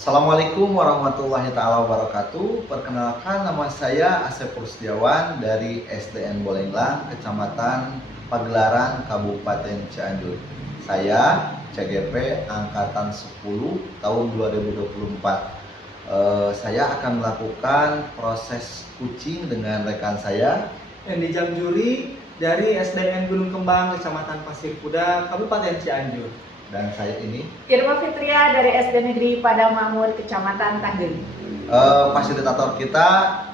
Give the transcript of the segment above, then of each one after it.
Assalamualaikum warahmatullahi taala wabarakatuh. Perkenalkan, nama saya Asep Rusdiawan dari SDN Bolenglang, Kecamatan Pagelaran, Kabupaten Cianjur. Saya CGP angkatan 10 tahun 2024. Saya akan melakukan proses kucing dengan rekan saya Endi Jamjuri dari SDN Gunung Kembang, Kecamatan Pasir Kuda, Kabupaten Cianjur. dan saya ini Irma Fitria dari SD Negeri Padang Makmur, Kecamatan Tanggeng. fasilitator kita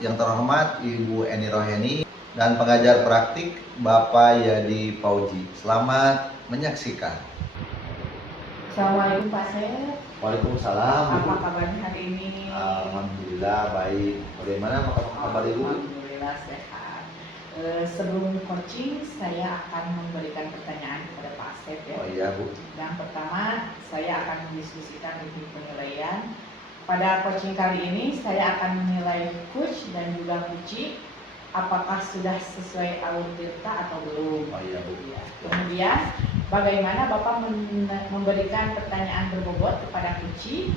yang terhormat Ibu Eni Roheni dan pengajar praktik Bapak Yadi Pauji. Selamat menyaksikan. Assalamualaikum Pak Sep. Waalaikumsalam. Apa kabarnya hari ini? Alhamdulillah baik. Bagaimana kabar Ibu? Alhamdulillah sehat. Sebelum coaching, saya akan memberikan pertanyaan kepada Pak Sep ya. Oh iya Bu. Yang pertama, saya akan mendiskusikan teknik penilaian. Pada coaching kali ini, saya akan menilai coach dan juga kuci apakah sudah sesuai alutirta atau belum. Oh iya Bu. Ya. Kemudian, bagaimana Bapak memberikan pertanyaan berbobot kepada kuci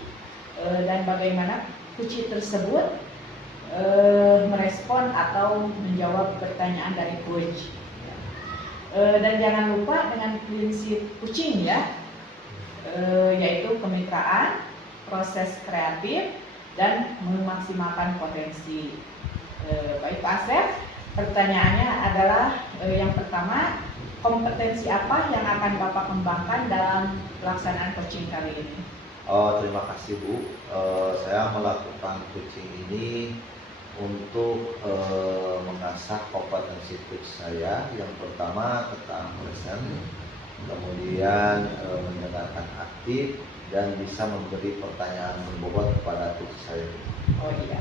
dan bagaimana kuci tersebut merespon atau menjawab pertanyaan dari coach. Dan jangan lupa dengan prinsip kucing ya, yaitu kemitraan, proses kreatif, dan memaksimalkan potensi. Baik Pak Asep, pertanyaannya adalah yang pertama, kompetensi apa yang akan Bapak kembangkan dalam pelaksanaan coaching kali ini? Oh, terima kasih Bu. Saya melakukan coaching ini untuk mengasah kompetensi coach saya. Yang pertama tentang present, kemudian mendengarkan aktif dan bisa memberi pertanyaan berbobot kepada coach saya. Oh iya.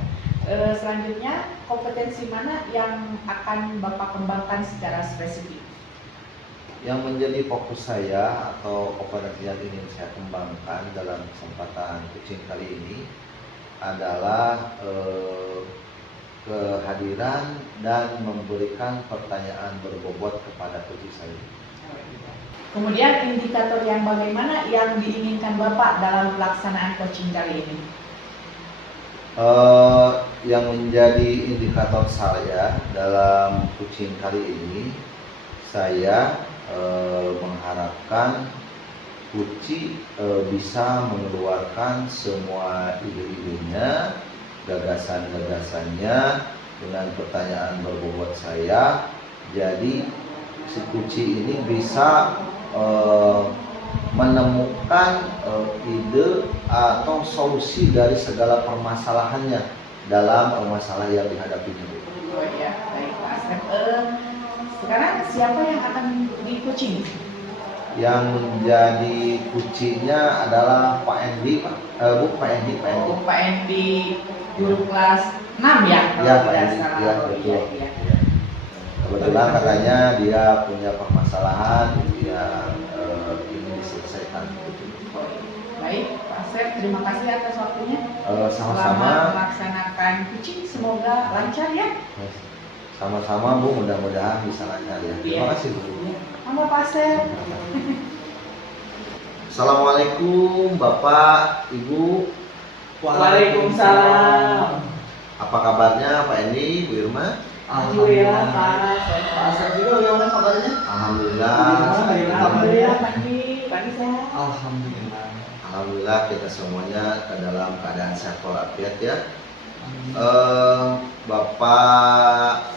Selanjutnya, kompetensi mana yang akan Bapak kembangkan secara spesifik? Yang menjadi fokus saya atau kompetensi yang ingin saya kembangkan dalam kesempatan coaching kali ini adalah kehadiran dan memberikan pertanyaan berbobot kepada coach saya. Kemudian indikator yang bagaimana yang diinginkan Bapak dalam pelaksanaan coaching kali ini? Yang menjadi indikator saya dalam coaching kali ini, saya mengharapkan Kuci bisa mengeluarkan semua ide-idenya, gagasan-gagasannya dengan pertanyaan berbobot saya. Jadi si Kuci ini bisa menemukan ide atau solusi dari segala permasalahannya dalam masalah yang dihadapinya. Oh iya, baik Pak Asep. Sekarang siapa yang akan di-coaching? Yang menjadi kuncinya adalah Pak Endi, Pak Endi. Oh, Pak Endi, guru kelas 6 ya? Ya, Pak Endi, ya betul. Iya. Kebetulan katanya dia punya permasalahan yang ingin diselesaikan. Baik, Pak Asep, terima kasih atas waktunya. Sama-sama. Selamat melaksanakan coaching, semoga lancar ya. Sama-sama Bu, mudah-mudahan bisa lancar ya. Terima kasih Bu. Halo Pak Asep. Assalamualaikum Bapak, Ibu. Waalaikumsalam. Apa kabarnya Pak Endi, Bu Irma? Alhamdulillah Pak. Pak Asep juga bagaimana kabarnya? Alhamdulillah. Alhamdulillah pagi sehat. Alhamdulillah. Alhamdulillah kita semuanya dalam keadaan sehat walafiat ya. Bapak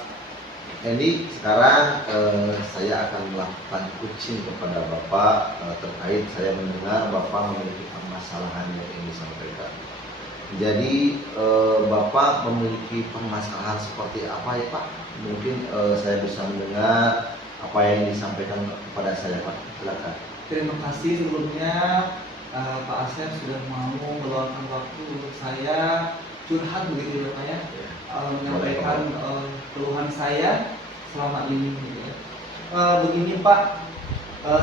Endi, sekarang saya akan melakukan coaching kepada Bapak terkait saya mendengar Bapak memiliki permasalahan yang ingin disampaikan. Jadi Bapak memiliki permasalahan seperti apa ya Pak? Mungkin saya bisa mendengar apa yang disampaikan kepada saya Pak. Silakan. Terima kasih sebelumnya Pak Asep sudah mau meluangkan waktu untuk saya curhat begitu ya Pak ya. Menyampaikan keluhan saya selama ini gitu ya. Begini Pak,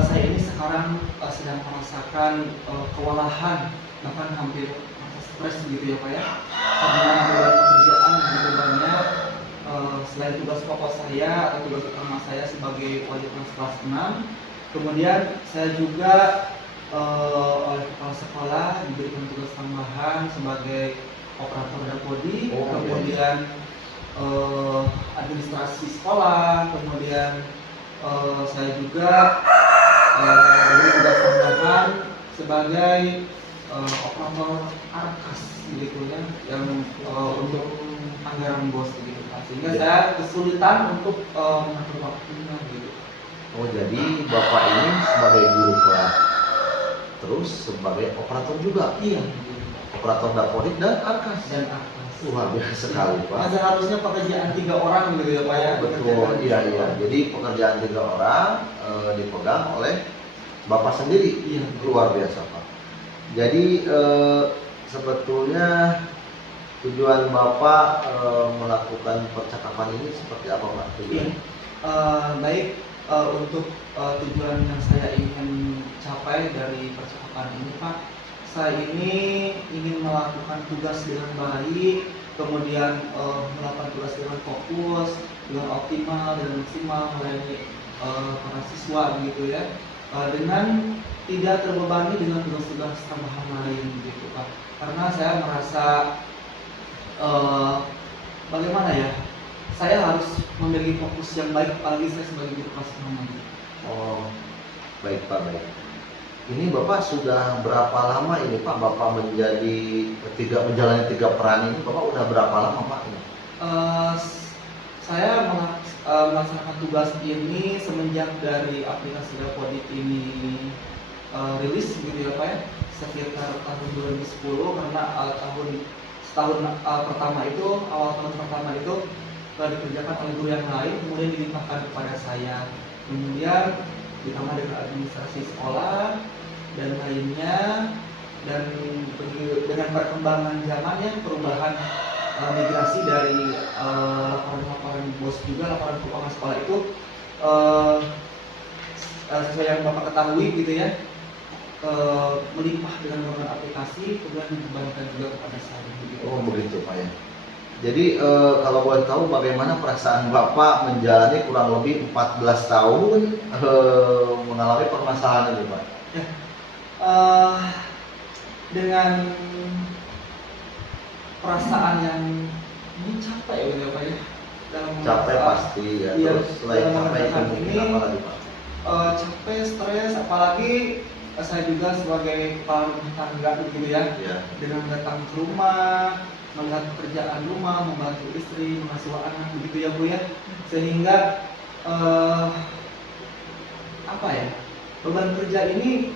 saya ini sekarang sedang merasakan kewalahan, bahkan hampir stres gitu ya Pak ya, karena beban pekerjaan begitu banyak. Selain tugas pokok saya atau tugas utama saya sebagai wali kelas 6, kemudian saya juga oleh kepala sekolah diberi diberikan tugas tambahan sebagai operator dapodi, Oh, kemudian administrasi sekolah, kemudian saya juga diberi tugas tambahan sebagai operator arkas gitu ya, yang untuk anggaran bos gitu Pak. Sehingga saya kesulitan untuk mengatur waktunya gitu. Oh, jadi Bapak ini sebagai guru kelas, terus sebagai operator juga, Iya. operator dapodik dan arkas. Dan arkas. Luar biasa sekali, Pak. Nah, seharusnya pekerjaan 3 orang gitu ya Pak ya. Betul, iya iya. Jadi pekerjaan 3 orang dipegang oleh Bapak sendiri. Iya. Luar biasa, Pak. Jadi sebetulnya tujuan Bapak melakukan percakapan ini seperti apa, Pak? Iya. Baik, untuk tujuan yang saya ingin capai dari percakapan ini Pak, saya ini ingin melakukan tugas dengan baik, kemudian melakukan tugas dengan fokus, dengan optimal dan maksimal melayani para siswa gitu ya, dengan tidak terbebani dengan tugas-tugas tambahan lain gitu Pak. Karena saya merasa bagaimana ya, saya harus memiliki fokus yang baik, apalagi saya sebagai guru kelas 6 gitu. Oh, baik Pak, baik. Ini Bapak sudah berapa lama ini Pak Bapak menjalani 3 peran ini? Bapak udah berapa lama Pak ini? Saya melaksanakan tugas ini semenjak dari aplikasi Dapodik ini rilis gitu ya Pak ya, sekitar tahun 2010, karena awal tahun pertama itu dikerjakan oleh guru yang lain, kemudian dilimpahkan kepada saya, kemudian ditambah dengan administrasi sekolah dan lainnya, dan dengan perkembangan zaman ya, perubahan migrasi dari laporan-laporan bos juga, laporan keuangan sekolah itu sesuai yang Bapak ketahui gitu ya, melimpah dengan menggunakan aplikasi, kemudian dikembalikan juga kepada saya gitu. Oh begitu Pak ya. Jadi kalau boleh tahu bagaimana perasaan Bapak menjalani kurang lebih 14 tahun mengalami permasalahan ini Pak? Ya, dengan perasaan yang ini capek gitu ya Pak ya, dalam Capek pasti ya, iya, terus selain dalam capek itu mengerjakan mungkin ini, apa lagi Pak? capek, stres, apalagi saya juga sebagai kepala rumah tangga gitu ya, Ya. dengan datang ke rumah, melihat pekerjaan rumah, membantu istri, mengasuh anak begitu ya Bu ya, sehingga apa ya, beban kerja ini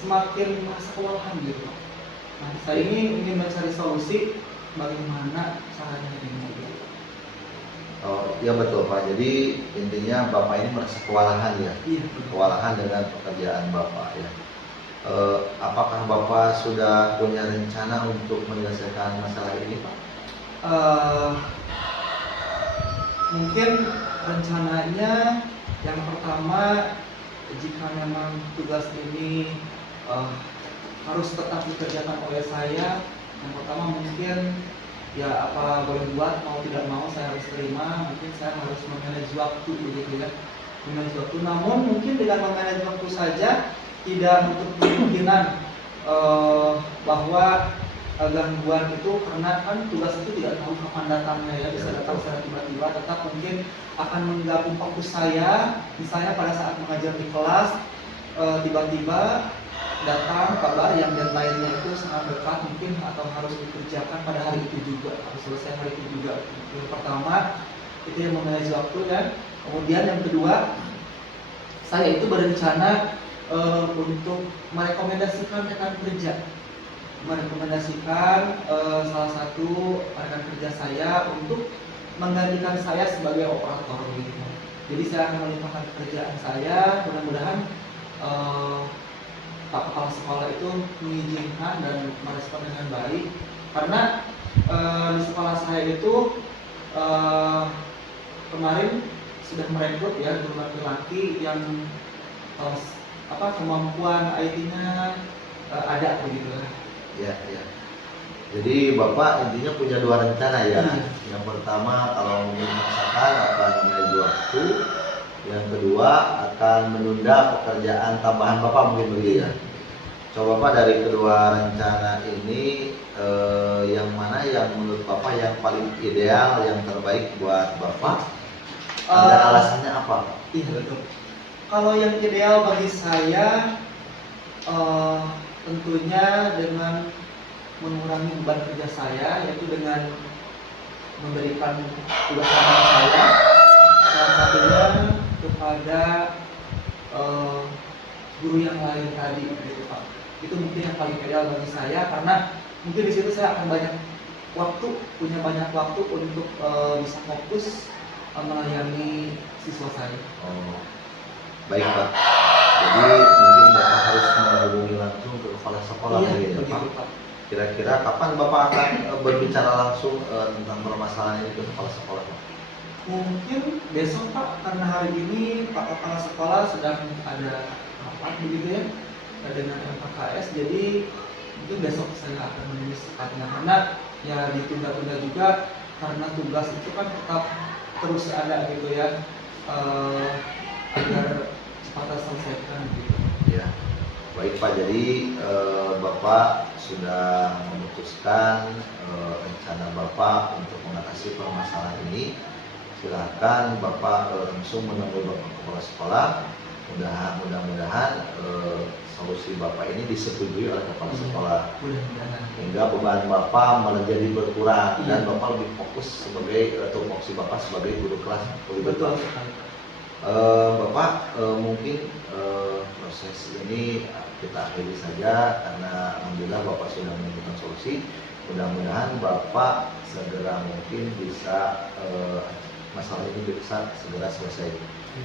semakin merasa kewalahan gitu Pak. Nah, saya ini ingin mencari solusi bagaimana caranya ini gitu. Oh iya betul Pak. Jadi intinya Bapak ini merasa kewalahan ya, Iya betul. kewalahan dengan pekerjaan Bapak ya. Apakah Bapak sudah punya rencana untuk menyelesaikan masalah ini Pak? Mungkin rencananya yang pertama, jika memang tugas ini harus tetap dikerjakan oleh saya, yang pertama mungkin ya apa boleh buat, mau tidak mau saya harus terima, mungkin saya harus memanage waktu begitu ya, memanage waktu. Namun mungkin dengan memanage waktu saja tidak menutup kemungkinan bahwa gangguan itu, karena kan tugas itu tidak tahu kapan datangnya ya, bisa datang secara tiba-tiba, tetap mungkin akan mengganggu fokus saya. Misalnya pada saat mengajar di kelas, tiba-tiba datang kabar yang deadline-nya itu sangat dekat mungkin, atau harus dikerjakan pada hari itu juga, harus selesai hari itu juga. Yang pertama itu yang memanage waktu, dan kemudian yang kedua, saya itu berencana untuk merekomendasikan rekan kerja, merekomendasikan salah satu rekan kerja saya untuk menggantikan saya sebagai operator gitu. Jadi saya akan melimpahkan pekerjaan saya, mudah-mudahan Pak Kepala Sekolah itu mengizinkan dan merespon dengan baik, karena di sekolah saya itu kemarin sudah merekrut ya guru laki-laki yang kemampuan IT-nya ada begitu lah. Ya, ya. Jadi Bapak intinya punya 2 rencana ya. Yang pertama kalau memaksakan akan memanage waktu, yang kedua akan menunda pekerjaan tambahan Bapak mungkin begitu ya. Coba Pak, dari kedua rencana ini yang mana yang menurut Bapak yang paling ideal, yang terbaik buat Bapak? Dan alasannya apa? Iya betul. Kalau yang ideal bagi saya tentunya dengan mengurangi beban kerja saya, yaitu dengan memberikan tugas tambahan saya, salah satunya kepada guru yang lain tadi, gitu Pak. Itu mungkin yang paling ideal bagi saya, karena mungkin di situ saya akan punya banyak waktu untuk bisa fokus melayani siswa saya. Oh, baik Pak. Jadi mungkin Bapak harus menghubungi langsung ke kepala sekolah Iya, ya begitu Pak. Pak. Kira-kira kapan Bapak akan berbicara langsung tentang permasalahan ini ke kepala sekolah Pak? Mungkin besok Pak, karena hari ini Pak Kepala Sekolah sedang ada rapat begitu ya dengan LKKS, jadi mungkin besok saya akan menulis secepatnya, karena ya ditunda-tunda juga karena tugas itu kan tetap terus ada gitu ya, agar cepat terselesaikan gitu. Ya, baik Pak. Jadi Bapak sudah memutuskan rencana Bapak untuk mengatasi permasalahan ini. Silahkan Bapak langsung menemui Bapak Kepala Sekolah. Mudah-mudahan solusi Bapak ini disetujui oleh Kepala Sekolah, Mudah-mudahan. hingga beban Bapak menjadi berkurang dan Iya. Bapak lebih fokus sebagai tupoksi Bapak sebagai guru kelas. Betul sekali. Bapak mungkin proses ini kita akhiri saja karena alhamdulillah Bapak sudah menemukan solusi. Mudah-mudahan Bapak segera mungkin bisa masalah ini bisa segera selesai.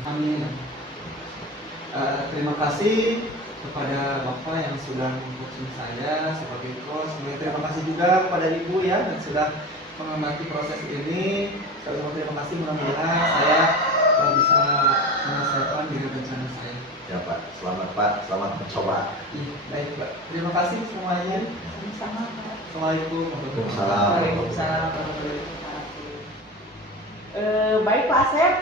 Amin. Terima kasih kepada Bapak yang sudah mengcoaching saya sebagai coach. Terima kasih juga kepada Ibu ya yang sudah mengamati proses ini. Terima kasih, mudah-mudahan saya bisa menyelesaikan dengan rencana saya. Ya Pak, selamat Pak, selamat mencoba. Iya, baik Pak. Terima kasih semuanya. Sama Pak. Assalamualaikum Waalaikumsalam. Waalaikumsalam warahmatullahi wabarakatuh. Baik Pak Asep,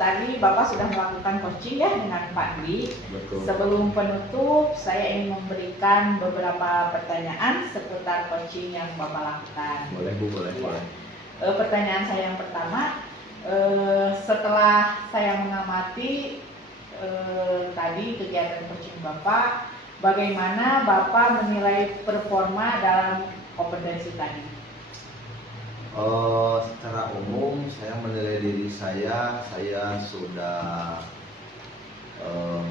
tadi Bapak sudah melakukan coaching ya dengan Pak Dwi. Betul. Sebelum penutup, saya ingin memberikan beberapa pertanyaan seputar coaching yang Bapak lakukan. Boleh Bu, boleh. Ya. Pertanyaan saya yang pertama, setelah saya mengamati tadi kegiatan coaching Bapak, bagaimana Bapak menilai performa dalam kompetensi tadi? Secara umum saya menilai diri saya sudah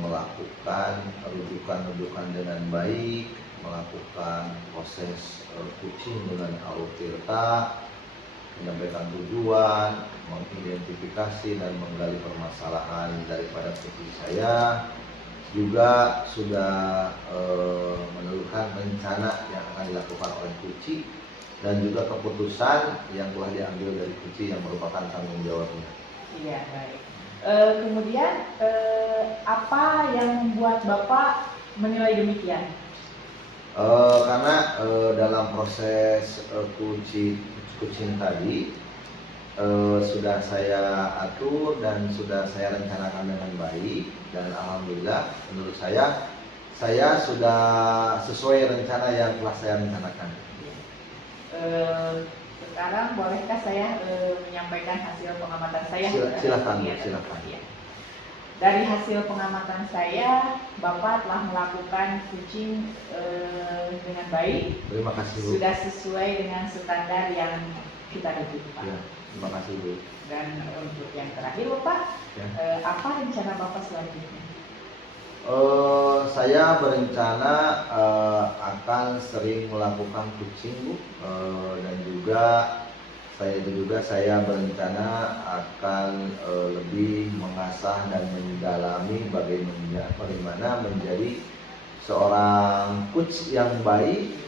melakukan rujukan dengan baik, melakukan proses coaching dengan autirta, menyampaikan tujuan, mengidentifikasi dan menggali permasalahan daripada studi saya, juga sudah menentukan rencana yang akan dilakukan oleh coaching dan juga keputusan yang telah diambil dari coaching yang merupakan tanggung jawabnya. Iya, baik. Kemudian apa yang membuat Bapak menilai demikian? Karena dalam proses coaching tadi sudah saya atur dan sudah saya rencanakan dengan baik, dan alhamdulillah menurut saya sudah sesuai rencana yang telah saya rencanakan. Sekarang bolehkah saya menyampaikan hasil pengamatan saya? Silakan. Ya. Dari hasil pengamatan saya, Bapak telah melakukan coaching dengan baik. Terima kasih Bu. Sudah sesuai dengan standar yang kita tuju, Pak. Ya, terima kasih Bu. Dan untuk yang terakhir, Bapak, Ya. apa rencana Bapak selanjutnya? Saya berencana akan sering melakukan coaching Bu, dan juga saya berencana akan lebih mengasah dan mendalami bagaimana menjadi seorang coach yang baik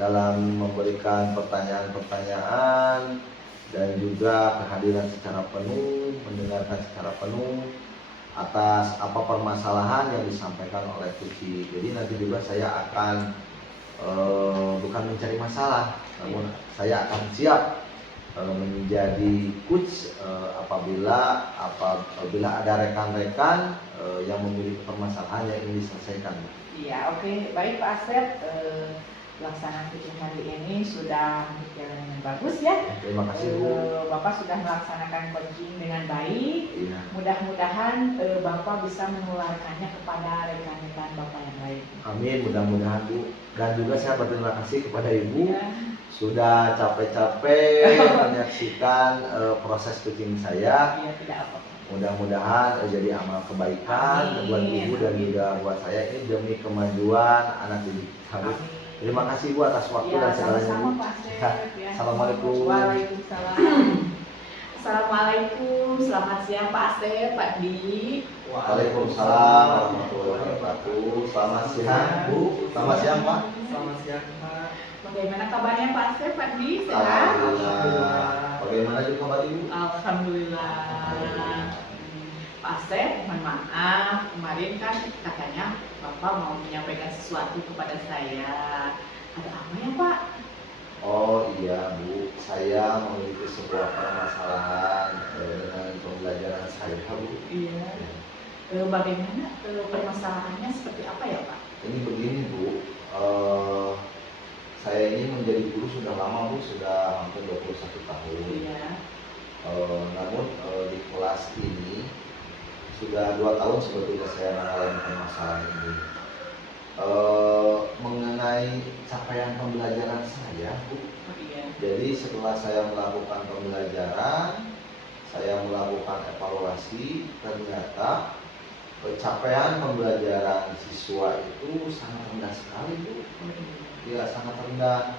dalam memberikan pertanyaan-pertanyaan dan juga kehadiran secara penuh, mendengarkan secara penuh atas apa permasalahan yang disampaikan oleh coaching. Jadi nanti juga saya akan bukan mencari masalah, namun saya akan siap menjadi coach apabila ada rekan-rekan yang memiliki permasalahan yang ingin diselesaikan. Iya, oke, baik Pak Asep. Pelaksanaan coaching hari ini sudah berjalan dengan bagus ya. Terima kasih Bu. Bapak sudah melaksanakan coaching dengan baik. Iya. Mudah-mudahan Bapak bisa menularkannya kepada rekan-rekan Bapak yang lain. Amin, mudah-mudahan Bu. Dan juga saya berterima kasih kepada Ibu Ya. sudah capek-capek menyaksikan proses coaching saya. Iya, tidak apa. Mudah-mudahan jadi amal kebaikan Amin. buat Ibu dan juga buat saya, ini demi kemajuan anak didik kami. Amin. Terima kasih Bu atas waktu Ya, dan segalanya sama-sama Bu. Pak Asep. Ya. Assalamualaikum. Waalaikumsalam. Assalamualaikum, selamat siang Pak Asep, Pak Di. Waalaikumsalam warahmatullahi wabarakatuh. Selamat siang Bu. Selamat siang Pak. Selamat siang Pak. Bagaimana kabarnya Pak Asep, Pak Di? Sehat? Alhamdulillah. Bagaimana juga kabar Ibu? Alhamdulillah. Alhamdulillah. Pak Asep, mohon maaf, kemarin kan katanya Bapak mau menyampaikan sesuatu kepada saya. Ada apa ya Pak? Oh iya Bu, saya memiliki sebuah permasalahan dengan pembelajaran saya Bu. Iya. Bagaimana permasalahannya seperti apa ya Pak? Ini begini Bu, saya ini menjadi guru sudah lama Bu, sudah hampir 21 tahun. Iya. Namun di kelas ini sudah 2 tahun sebetulnya saya mengalami permasalahan ini. Mengenai capaian pembelajaran saya Bu, Oh iya. jadi setelah saya melakukan pembelajaran, saya melakukan evaluasi, ternyata capaian pembelajaran siswa itu sangat rendah sekali Bu. Ya sangat rendah.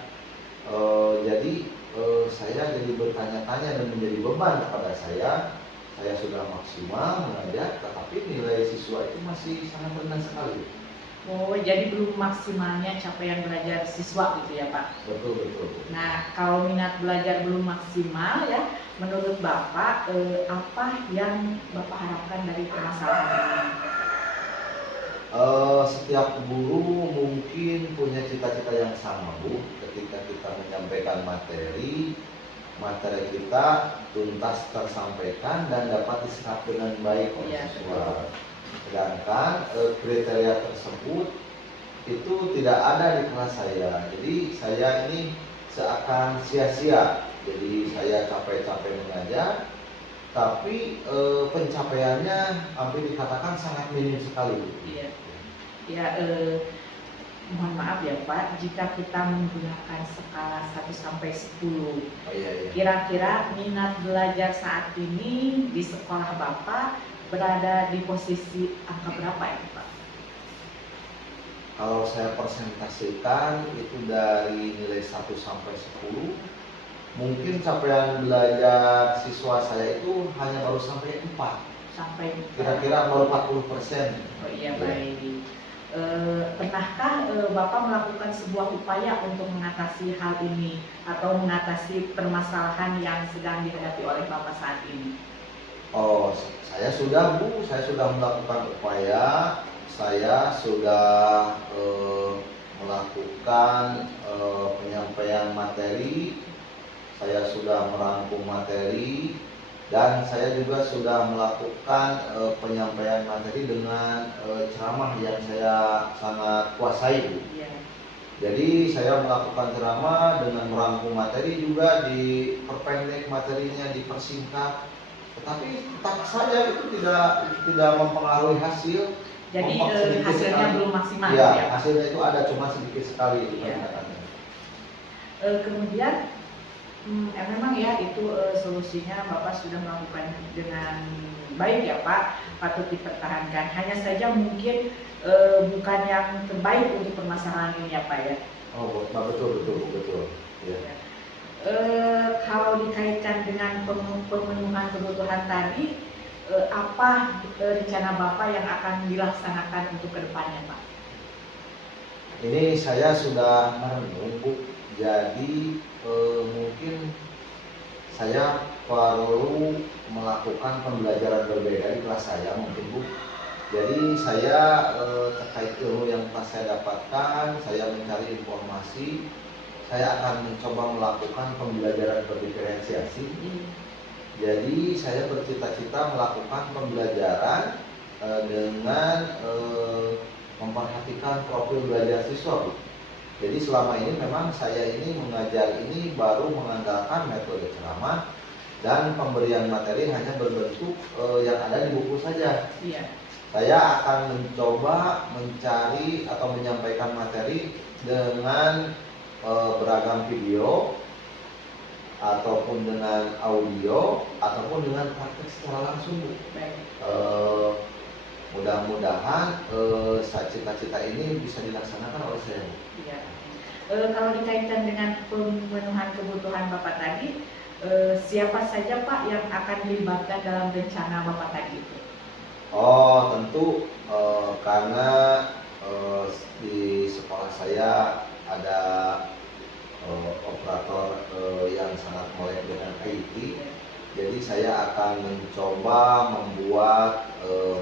Jadi saya jadi bertanya-tanya dan menjadi beban kepada saya. Saya sudah maksimal mengajar, tetapi nilai siswa itu masih sangat rendah sekali. Oh, jadi belum maksimalnya capaian belajar siswa gitu ya Pak? Betul betul. Nah, kalau minat belajar belum maksimal ya, menurut Bapak apa yang Bapak harapkan dari permasalahan ini? Setiap guru mungkin punya cita-cita yang sama Bu. Ketika kita menyampaikan materi kita tuntas tersampaikan dan dapat diserap dengan baik oleh Iya, siswa. Sedangkan kriteria tersebut itu tidak ada di kelas saya. Jadi saya ini seakan sia-sia. Jadi saya capek-capek mengajar, tapi pencapaiannya hampir dikatakan sangat minim sekali. Iya. Ya, mohon maaf ya Pak, jika kita menggunakan skala 1 sampai 10, Oh, iya. kira-kira minat belajar saat ini di sekolah Bapak berada di posisi angka berapa ya Pak? Kalau saya presentasikan itu dari nilai 1 sampai 10, mungkin capaian belajar siswa saya itu hanya baru sampai 4. Sampai Kira-kira baru 40%. Oh iya, baik. Pernahkah Bapak melakukan sebuah upaya untuk mengatasi hal ini atau mengatasi permasalahan yang sedang dihadapi oleh Bapak saat ini? Oh, saya sudah Bu, saya sudah melakukan upaya. Saya sudah melakukan penyampaian materi. Saya sudah merangkum materi. Dan saya juga sudah melakukan penyampaian materi dengan ceramah yang saya sangat kuasai Bu. Iya. Jadi saya melakukan ceramah dengan merangkum materi, juga diperpendek materinya, dipersingkat. Tetapi tetap saja itu tidak mempengaruhi hasil. Jadi Sedikit hasilnya sekali. belum maksimal Ya, ya? hasilnya itu ada cuma sedikit sekali itu Iya. peningkatannya. Kemudian memang ya itu solusinya Bapak sudah melakukan dengan baik ya Pak, patut dipertahankan. Hanya saja mungkin bukan yang terbaik untuk permasalahan ini ya Pak ya. Oh, betul. Ya. Kalau dikaitkan dengan pemenuhan kebutuhan tadi, apa rencana Bapak yang akan dilaksanakan untuk kedepannya Pak? Ini saya sudah merenung Bu. Jadi mungkin saya perlu melakukan pembelajaran berbeda di kelas saya mungkin Bu. Jadi saya terkait ilmu yang telah saya dapatkan, saya mencari informasi saya akan mencoba melakukan pembelajaran berdiferensiasi. Jadi saya bercita-cita melakukan pembelajaran dengan memperhatikan profil belajar siswa, Bu. Jadi selama ini memang saya ini mengajar ini baru mengandalkan metode ceramah dan pemberian materi hanya berbentuk yang ada di buku saja. Iya. Saya akan mencoba mencari atau menyampaikan materi dengan beragam video ataupun dengan audio ataupun dengan praktek secara langsung, Bu. Baik. Mudah-mudahan cita-cita ini bisa dilaksanakan oleh saya, Bu. Iya. Kalau dikaitkan dengan pemenuhan kebutuhan Bapak tadi, siapa saja Pak yang akan dilibatkan dalam rencana Bapak tadi itu? Oh, tentu karena di sekolah saya ada operator yang sangat melek dengan IT. Jadi saya akan mencoba membuat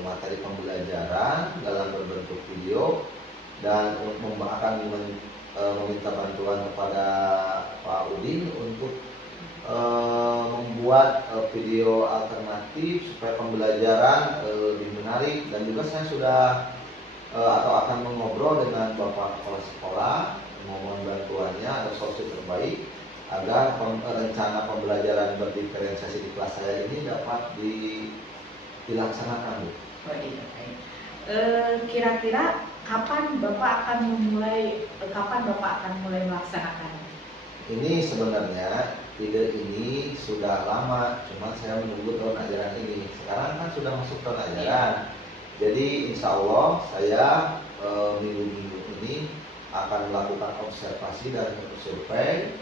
materi pembelajaran dalam berbentuk video dan akan meminta bantuan kepada Pak Udin untuk membuat video alternatif supaya pembelajaran lebih menarik, dan juga saya sudah atau akan mengobrol dengan Bapak Kepala Sekolah mohon bantuannya atau solusi terbaik agar rencana pembelajaran berdiferensiasi di kelas saya ini dapat dilaksanakan, Bu. Oh, iya, baik. Kira-kira kapan Bapak akan mulai melaksanakannya? Ini sebenarnya ide ini sudah lama, cuma saya menunggu tahun ajaran ini. Sekarang kan sudah masuk tahun ajaran, jadi insya Allah saya minggu-minggu ini akan melakukan observasi dan survei,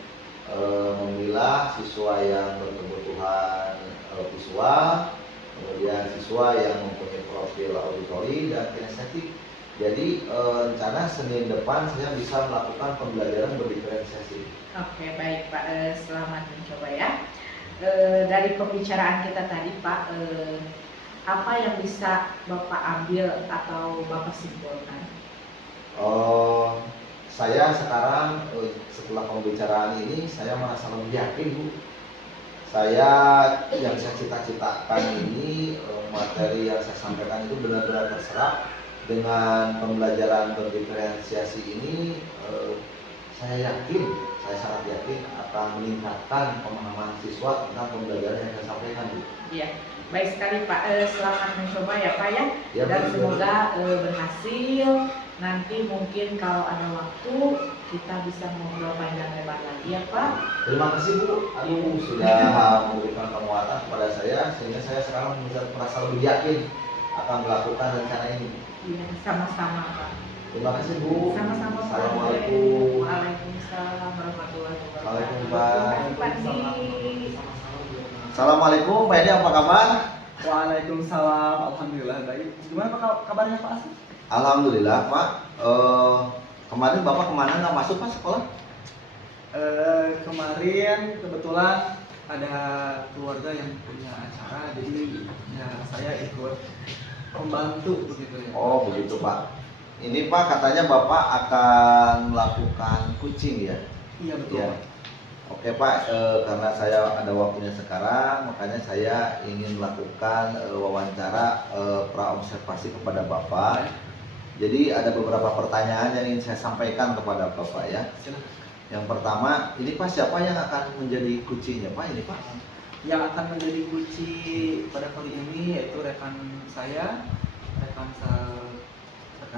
memilah siswa yang berkebutuhan visual, kemudian siswa yang mempunyai profil auditori dan kinestetik. Jadi rencana Senin depan saya bisa melakukan pembelajaran berdiferensiasi. Oke, baik Pak, selamat mencoba ya. Dari pembicaraan kita tadi Pak, apa yang bisa Bapak ambil atau Bapak simpulkan? Saya sekarang setelah pembicaraan ini saya merasa lebih yakin, Bu. Yang saya cita-citakan ini materi yang saya sampaikan itu benar-benar terserap. Dengan pembelajaran berdiferensiasi ini saya sangat yakin akan meningkatkan pemahaman siswa tentang pembelajaran yang saya sampaikan, Bu. Iya, baik sekali Pak, selamat mencoba ya Pak ya, Ya, dan betul. semoga berhasil. Nanti mungkin kalau ada waktu kita bisa ngobrol panjang lebar lagi ya Pak. Terima kasih, Bu. Sudah memberikan penguatan kepada saya sehingga saya sekarang bisa merasa lebih yakin akan melakukan rencana ini. Iya, sama-sama Pak. Terima kasih, Bu. Sama-sama Pak. Assalamualaikum. Waalaikumsalam warahmatullahi wabarakatuh. Waalaikumsalam. Terima kasih Pak Di. Assalamualaikum, Pak Edi, apa kabar? Waalaikumsalam, alhamdulillah baik. Gimana Pak kabarnya Pak Asif? Alhamdulillah, Pak. Kemarin Bapak kemana nggak masuk, Pak, sekolah? Kemarin kebetulan ada keluarga yang punya acara, jadi ya saya ikut membantu begitu ya. Oh, begitu, Pak. Ini, Pak, katanya Bapak akan melakukan coaching ya? Iya betul. Ya. Oke, Pak, karena saya ada waktunya sekarang, makanya saya ingin melakukan wawancara pra-observasi kepada Bapak. Jadi ada beberapa pertanyaan yang ingin saya sampaikan kepada Bapak ya. Silakan. Yang pertama, ini Pak, siapa yang akan menjadi coaching-nya, Pak? Ini, Pak? Yang akan menjadi kunci pada kali ini yaitu rekan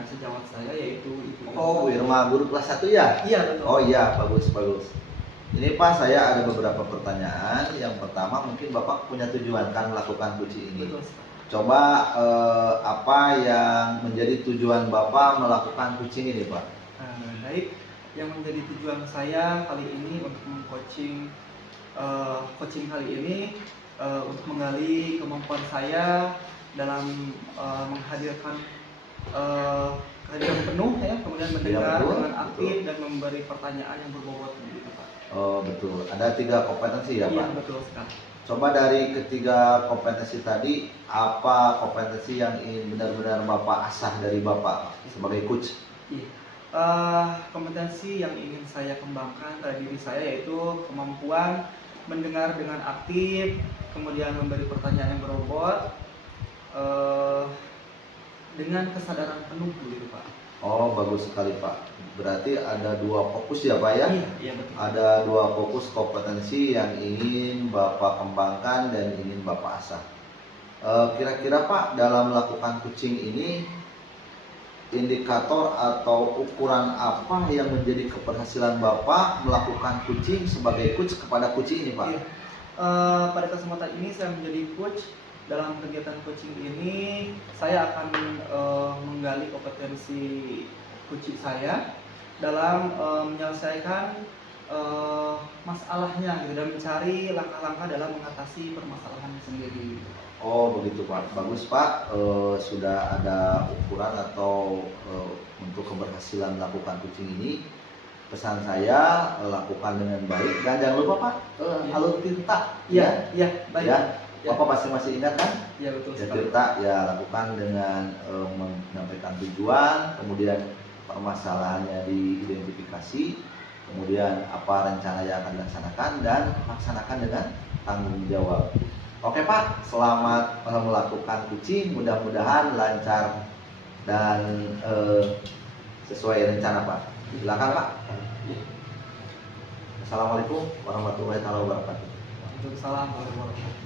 sejawat saya yaitu Ibu. Oh, Bu Irma, guru kelas 1 ya? Iya betul. Oh iya, bagus. Ini, Pak, saya ada beberapa pertanyaan. Yang pertama, mungkin Bapak punya tujuan kan melakukan coaching ini. Betul. Coba apa yang menjadi tujuan Bapak melakukan coaching ini, Pak? Baik, yang menjadi tujuan saya kali ini untuk coaching kali ini untuk menggali kemampuan saya dalam menghadirkan kehadiran penuh ya, kemudian mendengar betul, dengan aktif betul. dan memberi pertanyaan yang berbobot begitu Pak. Oh, betul. Ada 3 kompetensi ya, Iya Pak? betul sekali. Coba dari ketiga kompetensi tadi, apa kompetensi yang ingin benar-benar Bapak asah dari Bapak sebagai coach? Iya. Kompetensi yang ingin saya kembangkan pada diri saya yaitu kemampuan mendengar dengan aktif, kemudian memberi pertanyaan yang berbobot, dengan kesadaran penuh gitu Pak. Oh, bagus sekali Pak. Berarti ada dua fokus ya Pak ya? Iya betul. Ada dua fokus kompetensi yang ingin Bapak kembangkan dan ingin Bapak asah. Kira-kira Pak, dalam melakukan coaching ini, indikator atau ukuran apa yang menjadi keberhasilan Bapak melakukan coaching sebagai coach kepada coaching ini Pak? Iya. Pada kesempatan ini saya menjadi coach. Dalam kegiatan coaching ini saya akan menggali kompetensi coaching saya dalam menyelesaikan masalahnya gitu, dan mencari langkah-langkah dalam mengatasi permasalahan sendiri. Oh begitu Pak, bagus Pak. Sudah ada ukuran atau untuk keberhasilan melakukan coaching ini. Pesan saya, lakukan dengan baik dan jangan lupa Pak, alur tinta. Iya, baik. Ya, Bapak pasti masih ingat kan? Iya betul Ya, sekali. tinta ya lakukan dengan menyampaikan tujuan, kemudian permasalahannya diidentifikasi, kemudian apa rencana yang akan dilaksanakan dan laksanakan dengan tanggung jawab. Oke Pak, selamat melakukan coaching, mudah-mudahan lancar dan sesuai rencana Pak. Silakan Pak. Assalamualaikum warahmatullahi wabarakatuh. Waalaikumsalam warahmatullahi wabarakatuh.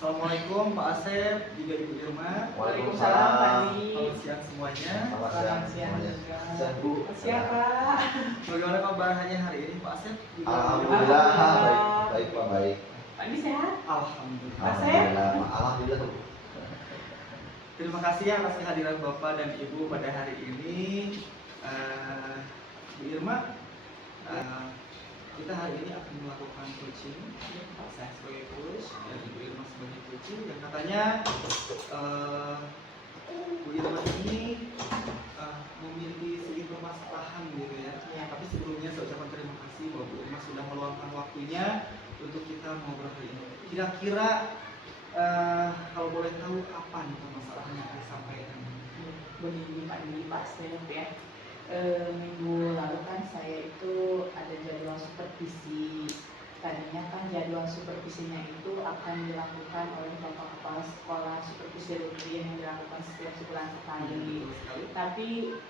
Assalamualaikum Pak Asep, juga Ibu Irma. Waalaikumsalam Pak Di. Selamat siang semuanya. Selamat siang semuanya. juga. Sehat, Bu. Siapa? Bagaimana kabarnya hari ini Pak Asep? Juga Alhamdulillah, Alhamdulillah. baik Pak, baik. Pak Di sehat? Alhamdulillah. Pak Asep? Alhamdulillah. Terima kasih ya atas kehadiran Bapak dan Ibu pada hari ini. Bu Irma, kita hari ini akan melakukan coaching. Saya sebagai coach dan Ibu Irma sebagai coaching, dan katanya Bu Irma ini memiliki sedikit permasalahan gitu ya. Ya. Tapi sebelumnya saya ucapkan terima kasih bahwa Bu Irma sudah meluangkan waktunya untuk kita ngobrol hari ini. Kira-kira kalau boleh tahu apa nih permasalahan yang disampaikan? Begini Pak Di, Pak Stef ya. Minggu lalu kan saya itu ada jadwal supervisi. Tadinya kan jadwal supervisinya itu akan dilakukan oleh Bapak Kepala Sekolah, supervisi rutin yang dilakukan setiap sebulan sekali. Tapi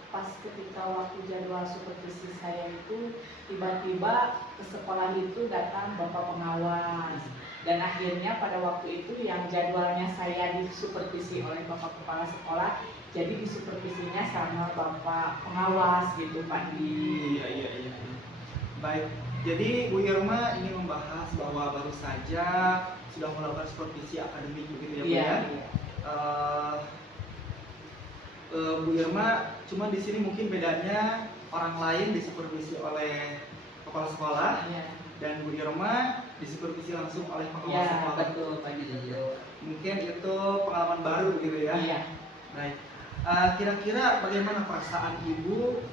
pas ketika waktu jadwal supervisi saya itu, tiba-tiba ke sekolah itu datang Bapak pengawas. Dan akhirnya pada waktu itu yang jadwalnya saya disupervisi oleh Bapak Kepala Sekolah, jadi disupervisinya sama Bapak pengawas gitu Pak Di. Iya. Baik, jadi Bu Irma ingin membahas bahwa baru saja sudah melakukan supervisi akademik begitu ya Bu Iya. ya. Bu Irma, cuma di sini mungkin bedanya orang lain disupervisi oleh kepala sekolah, Iya. dan Bu Irma disupervisi langsung oleh pengawas Iya, sekolah. betul Pak Di. Mungkin itu pengalaman baru gitu ya. Iya. Baik, kira-kira bagaimana perasaan Ibu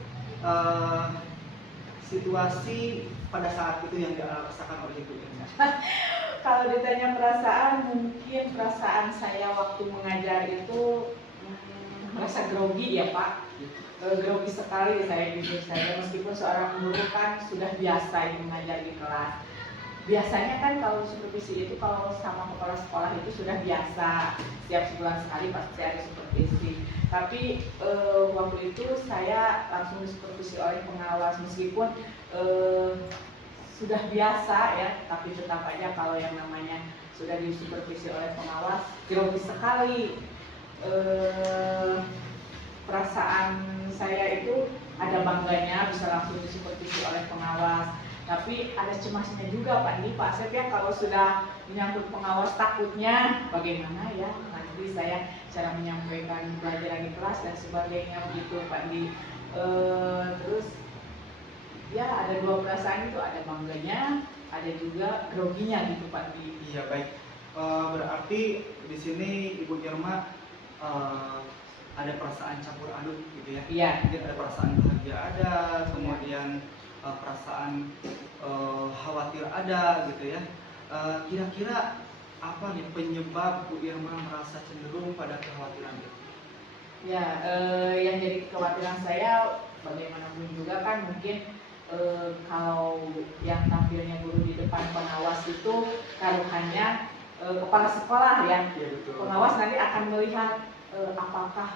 situasi pada saat itu yang dirasakan oleh Ibu Irma? Kalau ditanya perasaan, mungkin perasaan saya waktu mengajar itu merasa grogi ya Pak. Grogi sekali saya jujur saja, meskipun seorang guru kan sudah biasa mengajar di kelas. Biasanya kan kalau supervisi itu kalau sama kepala sekolah itu sudah biasa, setiap sebulan sekali pasti ada supervisi. Tapi waktu itu saya langsung disupervisi oleh pengawas, meskipun sudah biasa ya, tapi tetap aja kalau yang namanya sudah disupervisi oleh pengawas, grogi sekali. Perasaan saya itu ada bangganya bisa langsung disupervisi oleh pengawas, tapi ada cemasnya juga Pak Di, Pak Asep ya, kalau sudah menyangkut pengawas takutnya bagaimana ya nanti saya cara menyampaikan pelajaran di kelas dan sebagainya begitu Pak Di. Terus ya ada dua perasaan itu, ada bangganya, ada juga groginya gitu Pak Di. Iya baik, berarti di sini Ibu Irma ada perasaan campur aduk gitu ya. Iya. Mungkin ada perasaan bahagia ada, kemudian perasaan khawatir ada gitu ya. Kira-kira apa nih penyebab Bu Irma merasa cenderung pada kekhawatiran itu? Ya, yang jadi kekhawatiran saya bagaimanapun juga kan mungkin kalau yang tampilnya guru di depan pengawas itu taruhannya kepala sekolah ya. Iya betul. Pengawas nanti akan melihat apakah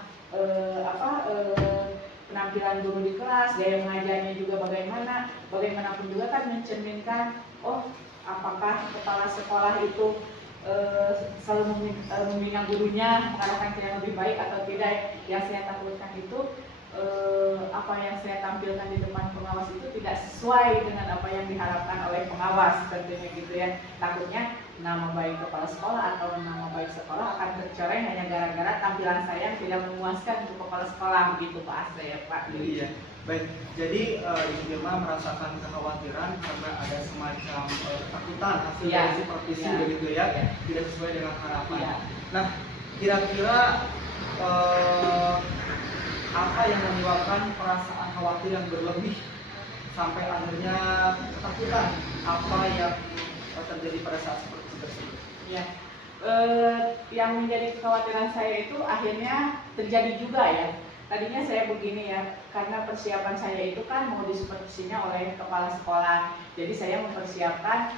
penampilan guru di kelas, gaya mengajarnya juga bagaimana. Bagaimanapun juga kan mencerminkan, oh apakah kepala sekolah itu selalu membina gurunya mengarahkan ke yang lebih baik atau tidak. Yang saya takutkan itu apa yang saya tampilkan di depan pengawas itu tidak sesuai dengan apa yang diharapkan oleh pengawas tentunya gitu ya. Takutnya nama baik kepala sekolah atau nama baik sekolah akan tercoreng hanya gara-gara tampilan saya yang tidak memuaskan untuk kepala sekolah begitu Pak Asda ya Pak. Iya, baik. Jadi Ibu Irma merasakan kekhawatiran karena ada semacam ketakutan hasil Iya. dari supervisi Iya. begitu ya, Iya. tidak sesuai dengan harapan. Iya. Nah, kira-kira apa yang menyebabkan perasaan khawatir yang berlebih sampai akhirnya ketakutan? Apa yang terjadi pada saat seperti tersebut? Ya, yang menjadi kekhawatiran saya itu akhirnya terjadi juga ya. Tadinya saya begini ya, karena persiapan saya itu kan mau disupervisinya oleh kepala sekolah. Jadi saya mempersiapkan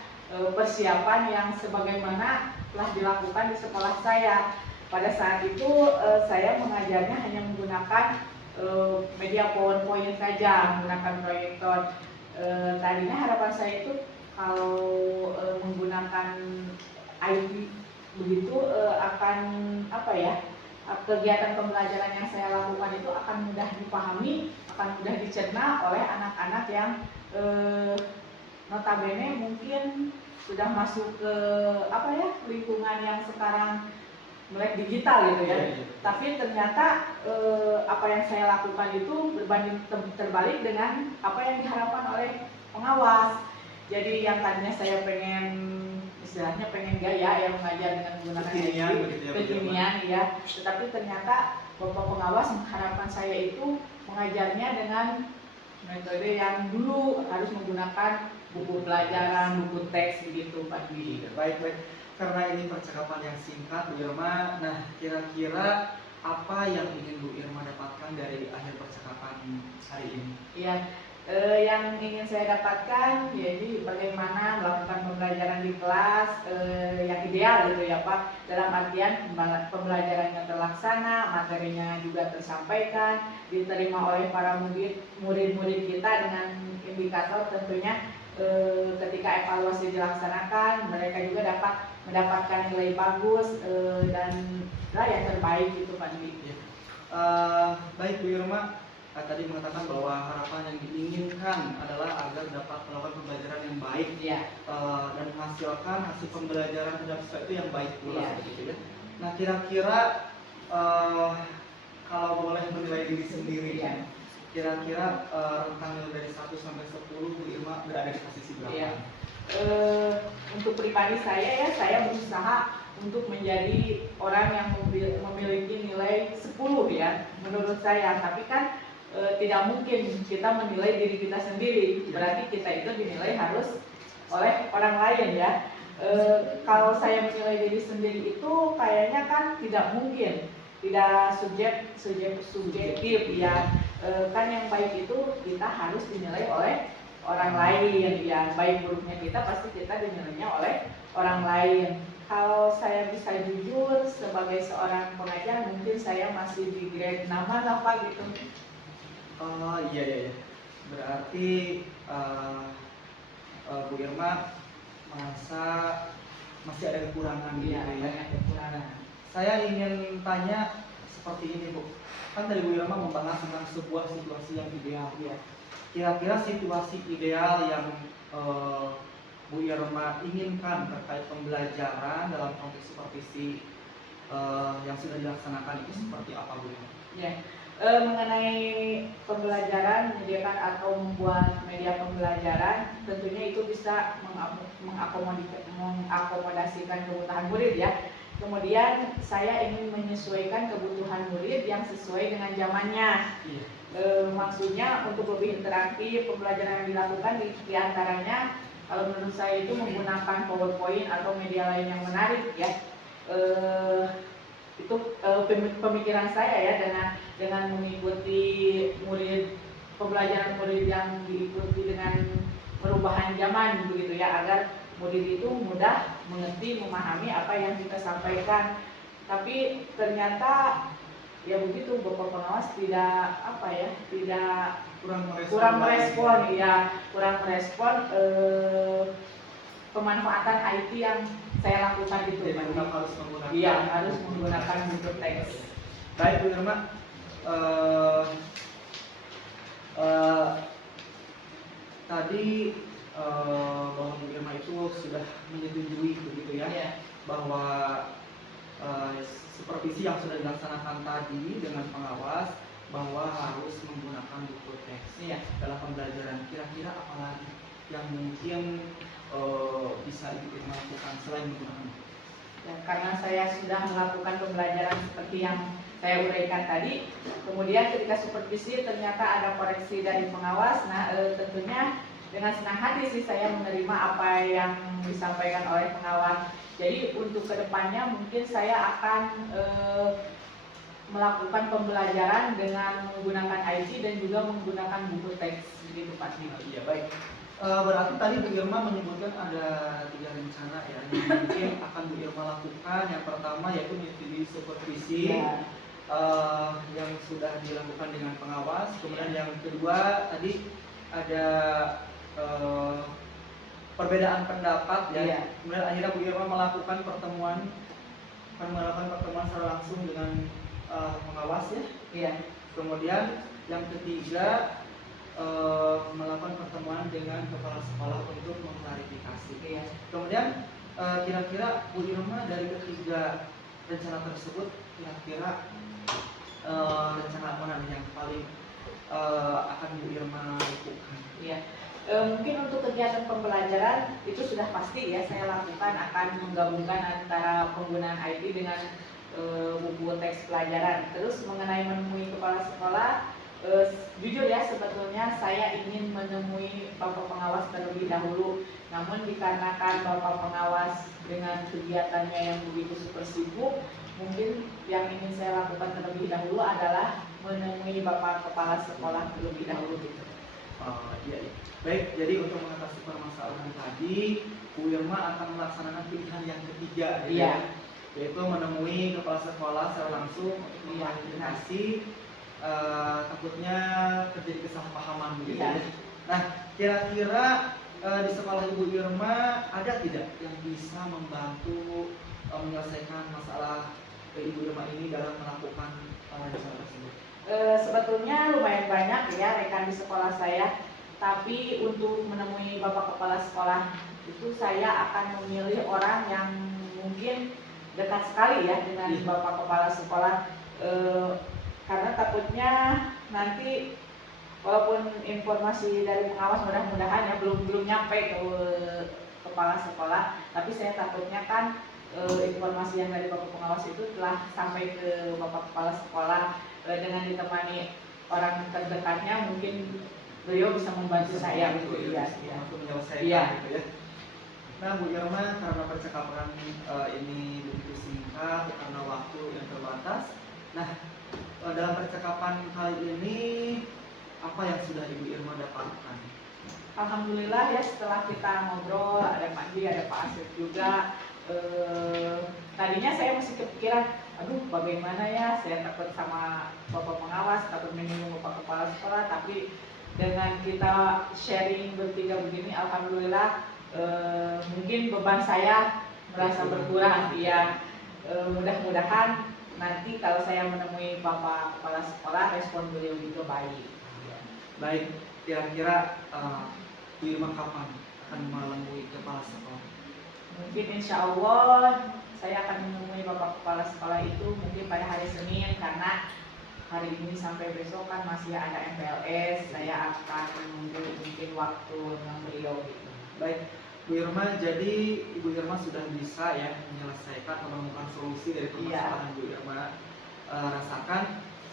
persiapan yang sebagaimana telah dilakukan di sekolah saya. Pada saat itu saya mengajarnya hanya menggunakan media PowerPoint saja, menggunakan proyektor. Tadinya harapan saya itu kalau menggunakan IT begitu akan apa ya, kegiatan pembelajaran yang saya lakukan itu akan mudah dipahami, akan mudah dicerna oleh anak-anak yang notabene mungkin sudah masuk ke apa ya, lingkungan yang sekarang melek digital gitu ya. Tapi ternyata apa yang saya lakukan itu berbanding terbalik dengan apa yang diharapkan oleh pengawas. Jadi yang tadinya saya pengen istilahnya pengen gaya yang mengajar dengan menggunakan kekinian ya, tetapi ternyata Bapak pengawas mengharapkan saya itu mengajarnya dengan metode yang dulu harus menggunakan buku pelajaran, buku teks begitu Pak Dwi. Baik. Karena ini percakapan yang singkat Bu Irma, nah kira-kira apa yang ingin Bu Irma dapatkan dari akhir percakapan hari ini? Iya, yang ingin saya dapatkan yaitu bagaimana melakukan pembelajaran di kelas yang ideal gitu ya Pak. Dalam artian pembelajarannya terlaksana, materinya juga tersampaikan, diterima oleh para murid-murid kita dengan indikator tentunya ketika evaluasi dilaksanakan mereka juga dapat mendapatkan nilai bagus dan yang terbaik gitu Pak Dwi. Baik Bu Irma, tadi mengatakan bahwa harapan yang diinginkan adalah agar dapat melakukan pembelajaran yang baik dan menghasilkan hasil pembelajaran terhadap siswa itu yang baik pula begitu ya. Nah kira-kira kalau boleh menilai diri sendiri, kira-kira rentang nilai dari 1 sampai 10 Bu Irma berada di posisi berapa? Untuk pribadi saya saya berusaha untuk menjadi orang yang memiliki nilai 10 ya menurut saya. Tapi kan tidak mungkin kita menilai diri kita sendiri, berarti kita itu dinilai harus oleh orang lain ya. Kalau saya menilai diri sendiri itu kayaknya kan tidak mungkin, tidak subjektif ya. Kan yang baik itu kita harus dinilai oleh orang lain ya, baik buruknya kita pasti kita dinilainya oleh orang lain. Kalau saya bisa jujur sebagai seorang pengajar mungkin saya masih di grade 6 lah Pak gitu. Oh iya. Berarti Bu Irma merasa masih ada kekurangan gitu ya. Kekurangan. Saya ingin tanya seperti ini Bu. Kan tadi Bu Irma membahas tentang sebuah situasi yang ideal ya. Kira-kira situasi ideal yang Bu Irma inginkan terkait pembelajaran dalam konteks supervisi yang sudah dilaksanakan itu seperti apa Bu Irma? Ya, mengenai pembelajaran, menyediakan atau membuat media pembelajaran, tentunya itu bisa mengakomodasikan kebutuhan murid ya. Kemudian saya ingin menyesuaikan kebutuhan murid yang sesuai dengan zamannya. Maksudnya untuk lebih interaktif, pembelajaran yang dilakukan di antaranya kalau menurut saya itu menggunakan PowerPoint atau media lain yang menarik ya. Itu pemikiran saya ya, dengan mengikuti pembelajaran murid yang diikuti dengan perubahan zaman begitu ya, agar murid itu mudah mengerti, memahami apa yang kita sampaikan. Tapi ternyata ya begitu, Bapak pengawas tidak kurang merespon pemanfaatan IT yang saya lakukan itu. Jadi tetap harus menggunakan. Iya, harus menggunakan bentuk teks. Baik Bu Irma, tadi bahwa Bu Irma itu sudah menyetujui begitu ya, Iya. bahwa supervisi yang sudah dilaksanakan tadi dengan pengawas bahwa harus menggunakan buku teks Iya. dalam pembelajaran. Kira-kira apa lagi yang mungkin bisa Ibu Irma lakukan selain menggunakan buku? Ya, karena saya sudah melakukan pembelajaran seperti yang saya uraikan tadi, kemudian ketika supervisi ternyata ada koreksi dari pengawas. Nah, tentunya dengan senang hati sih saya menerima apa yang disampaikan oleh pengawas. Jadi untuk kedepannya mungkin saya akan melakukan pembelajaran dengan menggunakan IT dan juga menggunakan buku teks, begitu Pak. Iya, baik. Berarti tadi Bu Irma menyebutkan ada 3 rencana ya yang mungkin akan Bu Irma lakukan. Yang pertama yaitu menyetujui supervisi Ya. yang sudah dilakukan dengan pengawas. Kemudian yang kedua tadi ada perbedaan pendapat ya. Iya. Kemudian akhirnya Bu Irma melakukan pertemuan secara langsung dengan pengawas ya. Iya. Kemudian yang ketiga melakukan pertemuan dengan kepala sekolah untuk mengklarifikasi. Iya. Kemudian kira-kira Bu Irma dari ketiga rencana tersebut kira-kira rencana mana yang paling akan Bu Irma lakukan? Iya. Mungkin untuk kegiatan pembelajaran itu sudah pasti ya saya lakukan, akan menggabungkan antara penggunaan IT dengan buku teks pelajaran. Terus mengenai menemui kepala sekolah, jujur ya sebetulnya saya ingin menemui Bapak pengawas terlebih dahulu. Namun dikarenakan Bapak pengawas dengan kegiatannya yang begitu super sibuk, mungkin yang ingin saya lakukan terlebih dahulu adalah menemui Bapak kepala sekolah terlebih dahulu gitu. Iya. Baik, jadi untuk mengatasi permasalahan tadi, Bu Irma akan melaksanakan pilihan yang ketiga, Iya. yaitu menemui kepala sekolah secara langsung untuk mengklarifikasi. Takutnya terjadi kesalahpahaman begitu Iya. ya. Nah, kira-kira di sekolah Ibu Irma ada tidak yang bisa membantu menyelesaikan masalah Ibu Irma ini dalam melakukan rencana tersebut? Sebetulnya lumayan banyak ya rekan di sekolah saya, tapi untuk menemui Bapak kepala sekolah itu saya akan memilih orang yang mungkin dekat sekali ya dengan Bapak kepala sekolah, karena takutnya nanti walaupun informasi dari pengawas mudah-mudahan ya belum nyampe ke kepala sekolah, tapi saya takutnya kan informasi yang dari Bapak pengawas itu telah sampai ke Bapak kepala sekolah. Dengan ditemani orang terdekatnya mungkin beliau bisa membantu saya gitu ya. Untuk menyelesaikan Iya. gitu ya. Nah, Bu Irma, karena percakapan ini begitu singkat karena waktu yang terbatas. Nah, dalam percakapan kali ini apa yang sudah Ibu Irma dapatkan? Alhamdulillah ya, setelah kita ngobrol, ada Pak Di, ada Pak Asif juga. Tadinya saya masih kepikiran, aduh bagaimana ya, saya takut sama Bapak pengawas, takut menyinggung Bapak kepala sekolah. Tapi dengan kita sharing bertiga begini, alhamdulillah mungkin beban saya merasa berkurang. Ya, mudah-mudahan nanti kalau saya menemui Bapak kepala sekolah, respon beliau juga baik. Baik, kira-kira Bu Irma kapan akan menemui kepala sekolah? Mungkin insya Allah saya akan menemui Bapak kepala sekolah itu mungkin pada hari Senin, karena hari ini sampai besok kan masih ada MPLS. Saya akan menunggu mungkin waktu dengan beliau gitu. Baik, Bu Irma, jadi Ibu Irma sudah bisa ya menyelesaikan atau menemukan solusi dari permasalahan Bu Irma rasakan.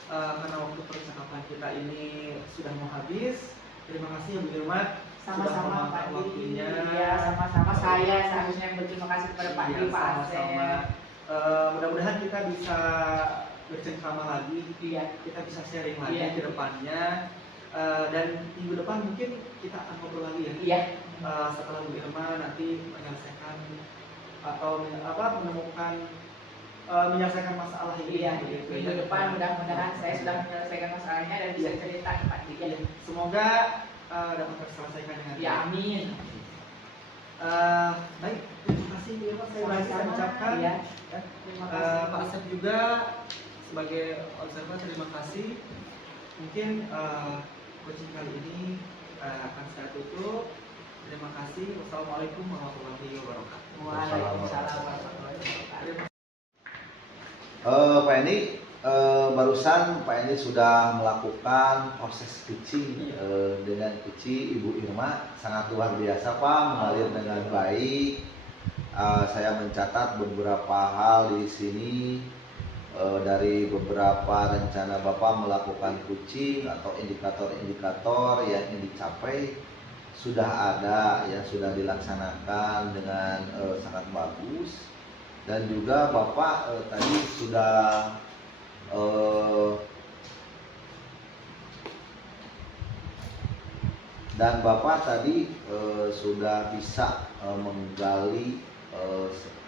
Karena waktu percakapan kita ini sudah mau habis. Terima kasih ya Bu Irma. Sama-sama Pak Di. Waktunya. Ya, sama-sama. Saya seharusnya yang berterima kasih kepada Pak Di, Pak Asep. Mudah-mudahan kita bisa bercengkrama lagi, Iya. kita bisa sharing lagi Iya. ke depannya. Dan minggu depan mungkin kita akan ngobrol lagi ya. Iya. Setelah Bu Irma nanti menyelesaikan atau menyelesaikan masalah ini. Iya. Gitu ya. Minggu depan mudah-mudahan saya sudah menyelesaikan masalahnya dan bisa cerita ke Pak Dika. Iya. Semoga dapat terselesaikan dengan Ya, amin. Baik, terima kasih Bu Irma, saya ucapkan. Iya. Terima kasih. Pak Asep juga sebagai observer, terima kasih. Mungkin coaching kali ini akan saya tutup. Terima kasih. Wassalamualaikum warahmatullahi wabarakatuh. Waalaikumsalam warahmatullahi wabarakatuh. Pak Eni, barusan Pak Eni sudah melakukan proses coaching dengan coaching Ibu Irma, sangat luar biasa Pak, mengalir dengan baik. Saya mencatat beberapa hal di sini. Dari beberapa rencana Bapak melakukan coaching atau indikator-indikator yang ingin dicapai sudah ada, yang sudah dilaksanakan dengan sangat bagus. Dan juga Bapak tadi sudah sudah bisa menggali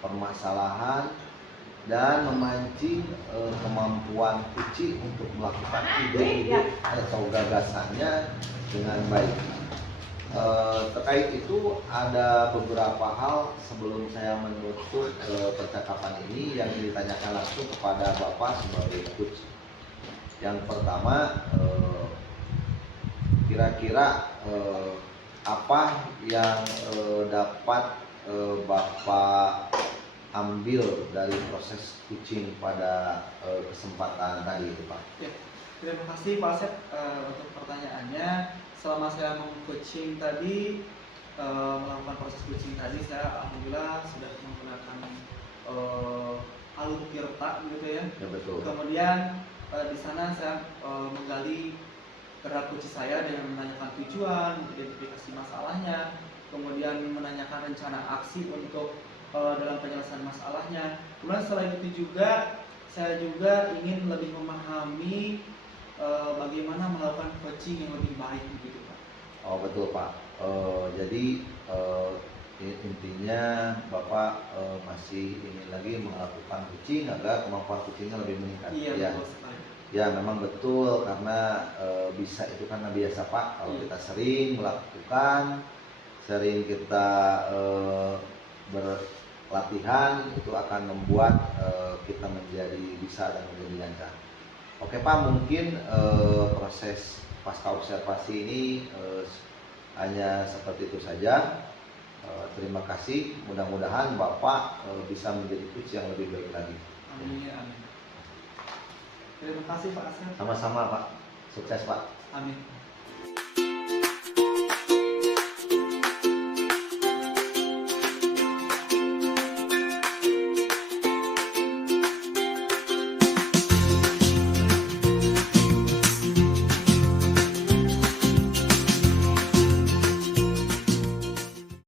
permasalahan dan memancing kemampuan coaching untuk melakukan ide-ide atau gagasannya dengan baik. Terkait itu ada beberapa hal sebelum saya menutup percakapan ini yang ditanyakan langsung kepada Bapak sebagai coach. Yang pertama, kira-kira apa yang dapat Bapak ambil dari proses coaching pada kesempatan tadi itu Pak? Ya, terima kasih Pak Asep untuk pertanyaannya. Selama saya meng-coaching tadi, melakukan proses coaching tadi, saya alhamdulillah sudah menggunakan alur tirta gitu ya. Ya betul. Kemudian di sana saya menggali gerak coach saya dengan menanyakan tujuan, identifikasi masalahnya, kemudian menanyakan rencana aksi untuk dalam penyelesaian masalahnya. Kemudian selain itu juga saya juga ingin lebih memahami bagaimana melakukan coaching yang lebih baik begitu Pak. Oh betul Pak. Jadi intinya Bapak masih ingin lagi melakukan coaching agar kemampuan coachingnya lebih meningkat. Iya Ya. betul sekali. Ya memang betul karena bisa itu karena biasa Pak. Kalau kita sering melakukan, sering kita berlatihan, itu akan membuat kita menjadi bisa dan menjadi lancar. Oke Pak, mungkin proses pasca observasi ini hanya seperti itu saja. Terima kasih. Mudah-mudahan Bapak bisa menjadi coach yang lebih baik lagi. Amin. Amin. Terima kasih Pak Asep. Sama-sama Pak. Sukses Pak. Amin.